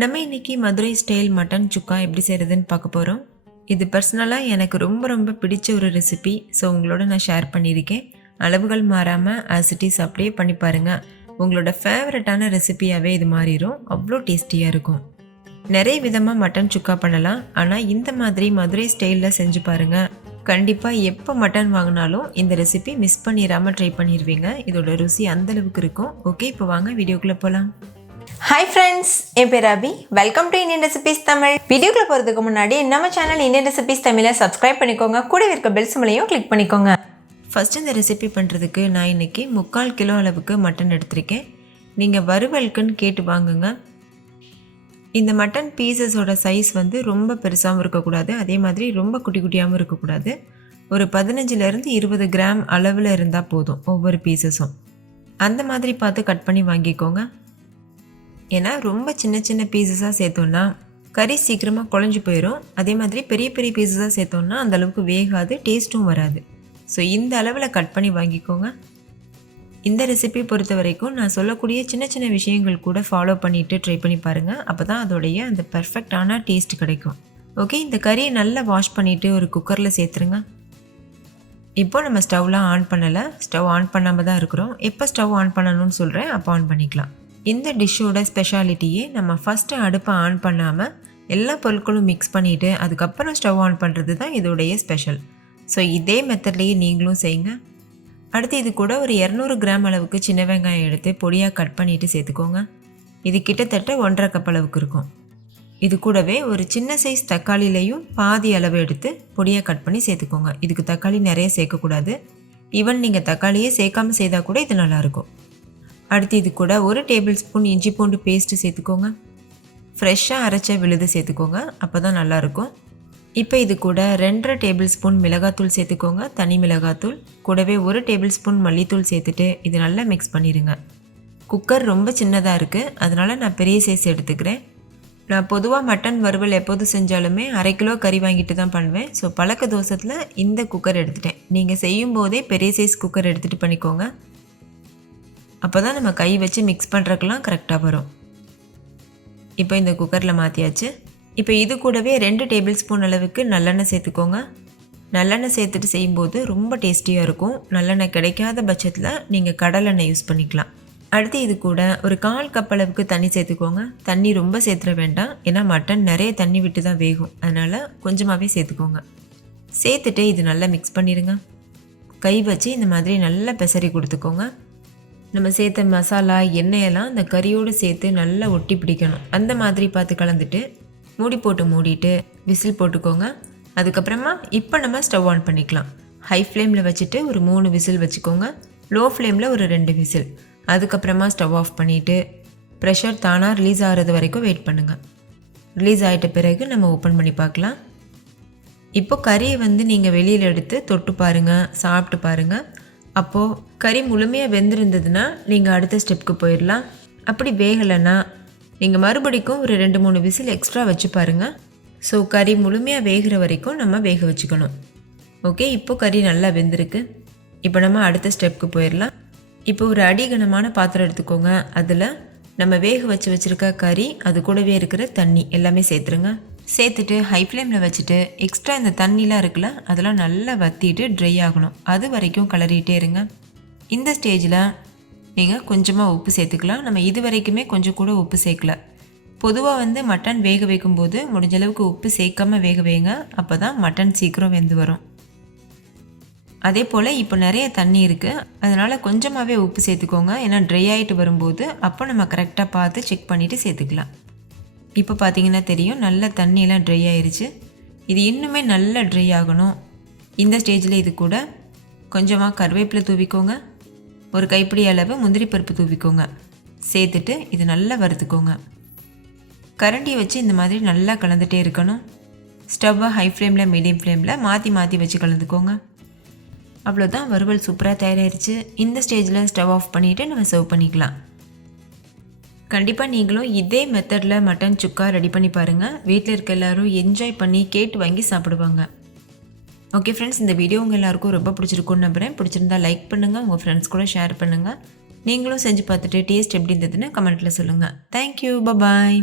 நம்ம இன்னைக்கு Madurai style mutton சுக்கா எப்படி செய்கிறதுன்னு பார்க்க போகிறோம். இது பர்சனலாக எனக்கு ரொம்ப ரொம்ப பிடிச்ச ஒரு ரெசிபி. ஸோ உங்களோட நான் ஷேர் பண்ணியிருக்கேன். அளவுகள் மாறாமல் ஆசிட்டிஸ் அப்படியே பண்ணி பாருங்கள். உங்களோட ஃபேவரட்டான ரெசிபியாகவே இது மாறிடும். அவ்வளோ டேஸ்டியாக இருக்கும். நிறைய விதமாக மட்டன் சுக்கா பண்ணலாம். ஆனால் இந்த மாதிரி மதுரை ஸ்டைலில் செஞ்சு பாருங்கள். கண்டிப்பாக எப்போ மட்டன் வாங்கினாலும் இந்த ரெசிபி மிஸ் பண்ணிடாமல் ட்ரை பண்ணிடுவீங்க. இதோட ருசி அந்தளவுக்கு இருக்கும். ஓகே, இப்போ வாங்க வீடியோக்குள்ளே போகலாம். ஹாய் ஃப்ரெண்ட்ஸ், என் பேர் Abhi. Welcome to Indian recipes Tamil. வீடியோக்குள்ள போகிறதுக்கு முன்னாடி நம்ம சேனல் இந்தியன் ரெசிபிஸ் தமிழை சப்ஸ்கிரைப் பண்ணிக்கோங்க. கூட இருக்க பெல் சிம்பலையும் கிளிக் பண்ணிக்கோங்க. ஃபஸ்ட் இந்த ரெசிபி பண்ணுறதுக்கு நான் இன்றைக்கி 3/4 கிலோ அளவுக்கு மட்டன் எடுத்திருக்கேன். நீங்கள் வறுவலுக்குன்னு கேட்டு வாங்குங்க. இந்த மட்டன் பீசஸோட சைஸ் வந்து ரொம்ப பெருசாகவும் இருக்கக்கூடாது, அதே மாதிரி ரொம்ப குட்டி குட்டியாகவும் இருக்கக்கூடாது. ஒரு 15லேருந்து 20 கிராம் அளவில் இருந்தால் போதும் ஒவ்வொரு பீசஸும். அந்த மாதிரி பார்த்து கட் பண்ணி வாங்கிக்கோங்க. ஏன்னா ரொம்ப சின்ன சின்ன பீசஸாக சேர்த்தோன்னா கறி சீக்கிரமாக குழஞ்சி போயிடும். அதே மாதிரி பெரிய பெரிய பீசஸாக சேர்த்தோன்னா அந்தளவுக்கு வேகாது, டேஸ்ட்டும் வராது. ஸோ இந்த அளவில் கட் பண்ணி வாங்கிக்கோங்க. இந்த ரெசிபி பொறுத்த வரைக்கும் நான் சொல்லக்கூடிய சின்ன சின்ன விஷயங்கள் கூட ஃபாலோ பண்ணிவிட்டு ட்ரை பண்ணி பாருங்கள். அப்போ தான் அதோடைய அந்த பர்ஃபெக்டான டேஸ்ட் கிடைக்கும். ஓகே, இந்த கறியை நல்லா வாஷ் பண்ணிவிட்டு ஒரு குக்கரில் சேர்த்துருங்க. இப்போது நம்ம ஸ்டவ்லாம் ஆன் பண்ணலை, ஸ்டவ் ஆன் பண்ணாமல் தான் இருக்கிறோம். எப்போ ஸ்டவ் ஆன் பண்ணணும்னு சொல்கிறேன், அப்போ ஆன் பண்ணிக்கலாம். இந்த டிஷ்ஷோட ஸ்பெஷாலிட்டியே நம்ம ஃபஸ்ட்டு அடுப்பை ஆன் பண்ணாமல் எல்லா பொருட்களும் மிக்ஸ் பண்ணிவிட்டு அதுக்கப்புறம் ஸ்டவ் ஆன் பண்ணுறது தான் இதோடைய ஸ்பெஷல். ஸோ இதே மெத்தட்லேயே நீங்களும் செய்யுங்க. அடுத்து இது கூட ஒரு 200 கிராம் அளவுக்கு சின்ன வெங்காயம் எடுத்து பொடியாக கட் பண்ணிவிட்டு சேர்த்துக்கோங்க. இது கிட்டத்தட்ட 1.5 கப் அளவுக்கு இருக்கும். இது கூடவே ஒரு சின்ன சைஸ் தக்காளிலையும் பாதி அளவு எடுத்து பொடியாக கட் பண்ணி சேர்த்துக்கோங்க. இதுக்கு தக்காளி நிறைய சேர்க்கக்கூடாது. ஈவன் நீங்கள் தக்காளியே சேர்க்காமல் செய்தால் கூட இது நல்லாயிருக்கும். அடுத்து இது கூட 1 டேபிள் ஸ்பூன் இஞ்சி பூண்டு பேஸ்ட்டு சேர்த்துக்கோங்க. ஃப்ரெஷ்ஷாக அரைச்ச விழுது சேர்த்துக்கோங்க, அப்போ தான் நல்லாயிருக்கும். இப்போ இது கூட 2.5 டேபிள் ஸ்பூன் மிளகாத்தூள் சேர்த்துக்கோங்க, தனி மிளகாத்தூள். கூடவே 1 டேபிள் ஸ்பூன் மல்லித்தூள் சேர்த்துட்டு இது நல்லா மிக்ஸ் பண்ணிடுங்க. குக்கர் ரொம்ப சின்னதாக இருக்குது, அதனால் நான் பெரிய சைஸ் எடுத்துக்கிறேன். நான் பொதுவாக மட்டன் வறுவல் எப்போது செஞ்சாலுமே 1/2 கிலோ கறி வாங்கிட்டு தான் பண்ணுவேன். ஸோ பழக்க தோசத்தில் இந்த குக்கர் எடுத்துட்டேன். நீங்கள் செய்யும் போதே பெரிய சைஸ் குக்கர் எடுத்துகிட்டு பண்ணிக்கோங்க. அப்போ தான் நம்ம கை வச்சு மிக்ஸ் பண்ணுறதுக்கெலாம் கரெக்டாக வரும். இப்போ இந்த குக்கரில் மாற்றியாச்சு. இப்போ இது கூடவே 2 டேபிள் ஸ்பூன் அளவுக்கு நல்லெண்ணெய் சேர்த்துக்கோங்க. நல்லெண்ணெய் சேர்த்துட்டு செய்யும்போது ரொம்ப டேஸ்டியாக இருக்கும். நல்லெண்ணெய் கிடைக்காத பட்சத்தில் நீங்கள் கடலெண்ணெய் யூஸ் பண்ணிக்கலாம். அடுத்து இது கூட ஒரு 1/4 கப் அளவுக்கு தண்ணி சேர்த்துக்கோங்க. தண்ணி ரொம்ப சேர்த்துட வேண்டாம், ஏன்னா மட்டன் நிறைய தண்ணி விட்டு தான் வேகும். அதனால் கொஞ்சமாகவே சேர்த்துக்கோங்க. சேர்த்துட்டு இது நல்லா மிக்ஸ் பண்ணிடுங்க. கை வச்சு இந்த மாதிரி நல்லா பெசரி கொடுத்துக்கோங்க. நம்ம சேர்த்த மசாலா எண்ணெயெல்லாம் அந்த கறியோடு சேர்த்து நல்லா ஒட்டி பிடிக்கணும். அந்த மாதிரி பார்த்து கலந்துட்டு மூடிட்டு விசில் போட்டுக்கோங்க. அதுக்கப்புறமா இப்போ நம்ம ஸ்டவ் ஆன் பண்ணிக்கலாம். ஹை ஃப்ளேமில் வச்சுட்டு ஒரு 3 விசில் வச்சுக்கோங்க. லோ ஃப்ளேமில் ஒரு 2 விசில். அதுக்கப்புறமா ஸ்டவ் ஆஃப் பண்ணிவிட்டு ப்ரெஷர் தானாக ரிலீஸ் ஆகிறது வரைக்கும் வெயிட் பண்ணுங்கள். ரிலீஸ் ஆகிட்ட பிறகு நம்ம ஓப்பன் பண்ணி பார்க்கலாம். இப்போ கறியை வந்து நீங்கள் வெளியில் எடுத்து தொட்டு பாருங்கள், சாப்பிட்டு பாருங்கள். அப்போது கறி முழுமையாக வெந்திருந்ததுன்னா நீங்கள் அடுத்த ஸ்டெப்புக்கு போயிடலாம். அப்படி வேகலைன்னா நீங்கள் மறுபடிக்கும் ஒரு 2-3 விசில் எக்ஸ்ட்ரா வச்சு பாருங்கள். ஸோ கறி முழுமையாக வேகிற வரைக்கும் நம்ம வேக வச்சுக்கணும். ஓகே, இப்போ கறி நல்லா வெந்திருக்கு. இப்போ நம்ம அடுத்த ஸ்டெப்புக்கு போயிடலாம். இப்போ ஒரு அடிகனமான பாத்திரம் எடுத்துக்கோங்க. அதில் நம்ம வேக வச்சுருக்க கறி, அது கூடவே இருக்கிற தண்ணி எல்லாமே சேர்த்துருங்க. சேர்த்துட்டு ஹை ஃப்ளேமில் வச்சுட்டு எக்ஸ்ட்ரா இந்த தண்ணிலாம் இருக்குல்ல, அதெல்லாம் நல்லா வற்றிட்டு ட்ரை ஆகணும். அது வரைக்கும் கிளறிட்டே இருங்க. இந்த ஸ்டேஜில் நீங்கள் கொஞ்சமாக உப்பு சேர்த்துக்கலாம். நம்ம இது வரைக்குமே கொஞ்சம் கூட உப்பு சேர்க்கல. பொதுவாக வந்து மட்டன் வேக வைக்கும்போது முடிஞ்ச அளவுக்கு உப்பு சேர்க்காமல் வேக வைங்க. அப்போ தான் மட்டன் சீக்கிரம் வெந்து வரும். அதே போல் இப்போ நிறைய தண்ணி இருக்குது, அதனால் கொஞ்சமாகவே உப்பு சேர்த்துக்கோங்க. ஏன்னா ட்ரை ஆகிட்டு வரும்போது அப்போ நம்ம கரெக்டாக பார்த்து செக் பண்ணிவிட்டு சேர்த்துக்கலாம். இப்போ பார்த்தீங்கன்னா தெரியும், நல்ல தண்ணியெல்லாம் ட்ரை ஆயிடுச்சு. இது இன்னுமே நல்லா ட்ரை ஆகணும். இந்த ஸ்டேஜில் இது கூட கொஞ்சமாக கருவேப்பிலை தூவிக்கோங்க. ஒரு கைப்பிடி அளவு முந்திரி பருப்பு தூவிக்கோங்க. சேர்த்துட்டு இது நல்லா வறுத்துக்கோங்க. கரண்டியை வச்சு இந்த மாதிரி நல்லா கலந்துகிட்டே இருக்கணும். ஸ்டவ்வை ஹை ஃப்ளேமில் மீடியம் ஃப்ளேமில் மாற்றி வச்சு கலந்துக்கோங்க. அவ்வளோதான், வறுவல் சூப்பராக தயாராகிடுச்சு. இந்த ஸ்டேஜில் ஸ்டவ் ஆஃப் பண்ணிவிட்டு நம்ம சர்வ் பண்ணிக்கலாம். கண்டிப்பாக நீங்களும் இதே மெத்தடில் மட்டன் சுக்கா ரெடி பண்ணி பாருங்கள். வீட்டில் இருக்க எல்லோரும் என்ஜாய் பண்ணி கேட்டு வாங்கி சாப்பிடுவாங்க. ஓகே ஃப்ரெண்ட்ஸ், இந்த வீடியோ உங்கள் எல்லாருக்கும் ரொம்ப பிடிச்சிருக்குன்னு நம்புகிறேன். பிடிச்சிருந்தா லைக் பண்ணுங்கள், உங்கள் ஃப்ரெண்ட்ஸ் கூட ஷேர் பண்ணுங்கள். நீங்களும் செஞ்சு பார்த்துட்டு டேஸ்ட் எப்படி இருந்ததுன்னு கமெண்ட்டில் சொல்லுங்கள். தேங்க்யூ, பாய்.